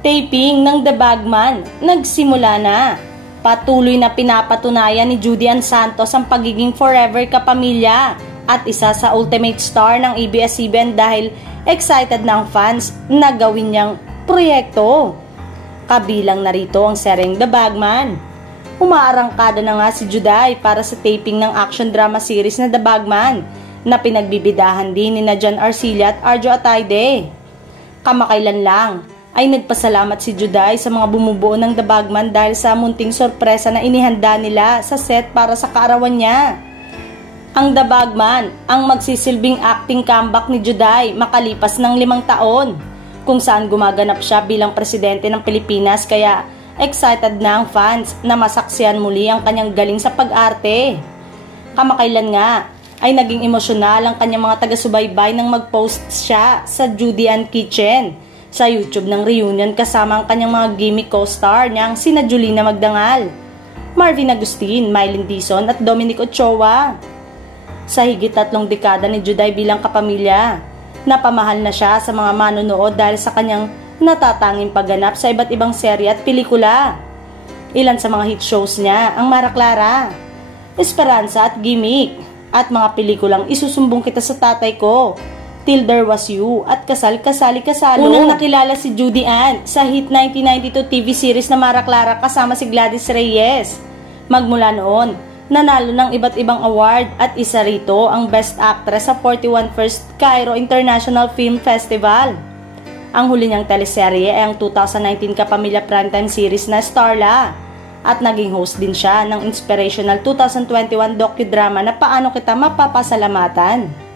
Taping ng The Bagman nagsimula na. Patuloy na pinapatunayan ni Judy Ann Santos ang pagiging forever kapamilya at isa sa ultimate star ng ABS-CBN dahil excited na ang fans na gawin niyang proyekto. Kabilang narito ang seryeng The Bagman. Umaarangkada na nga si Juday para sa taping ng action drama series na The Bagman na pinagbibidahan din ni John Arcilla at Arjo Atayde. Kamakailan lang ay nagpasalamat si Juday sa mga bumubuo ng The Bagman dahil sa munting sorpresa na inihanda nila sa set para sa kaarawan niya. Ang The Bagman ang magsisilbing acting comeback ni Juday makalipas ng 5 taon, kung saan gumaganap siya bilang presidente ng Pilipinas, kaya excited na ang fans na masaksihan muli ang kanyang galing sa pag-arte. Kamakailan nga ay naging emosyonal ang kanyang mga taga-subaybay nang mag-post siya sa Judy Ann Kitchen sa YouTube ng reunion kasama ang kanyang mga gimmick co-star niyang sina Julina Magdangal, Marvin Agustin, Mylene Dizon at Dominic Ochoa. Sa higit 3 dekada ni Juday bilang kapamilya, napamahal na siya sa mga manonood dahil sa kanyang natatanging pagganap sa iba't ibang serye at pelikula. Ilan sa mga hit shows niya ang Mara Clara, Esperanza at Gimmick, at mga pelikulang Isusumbong Kita sa Tatay Ko, Till There Was You at Kasal Kasali Kasalo. Unang nakilala si Judy Ann sa hit 1992 TV series na Mara Clara kasama si Gladys Reyes. Magmula noon, nanalo ng iba't ibang award at isa rito ang Best Actress sa 41st Cairo International Film Festival. Ang huli niyang teleserye ay ang 2019 Kapamilya Primetime series na Starla at naging host din siya ng inspirational 2021 docudrama na Paano Kita Mapapasalamatan.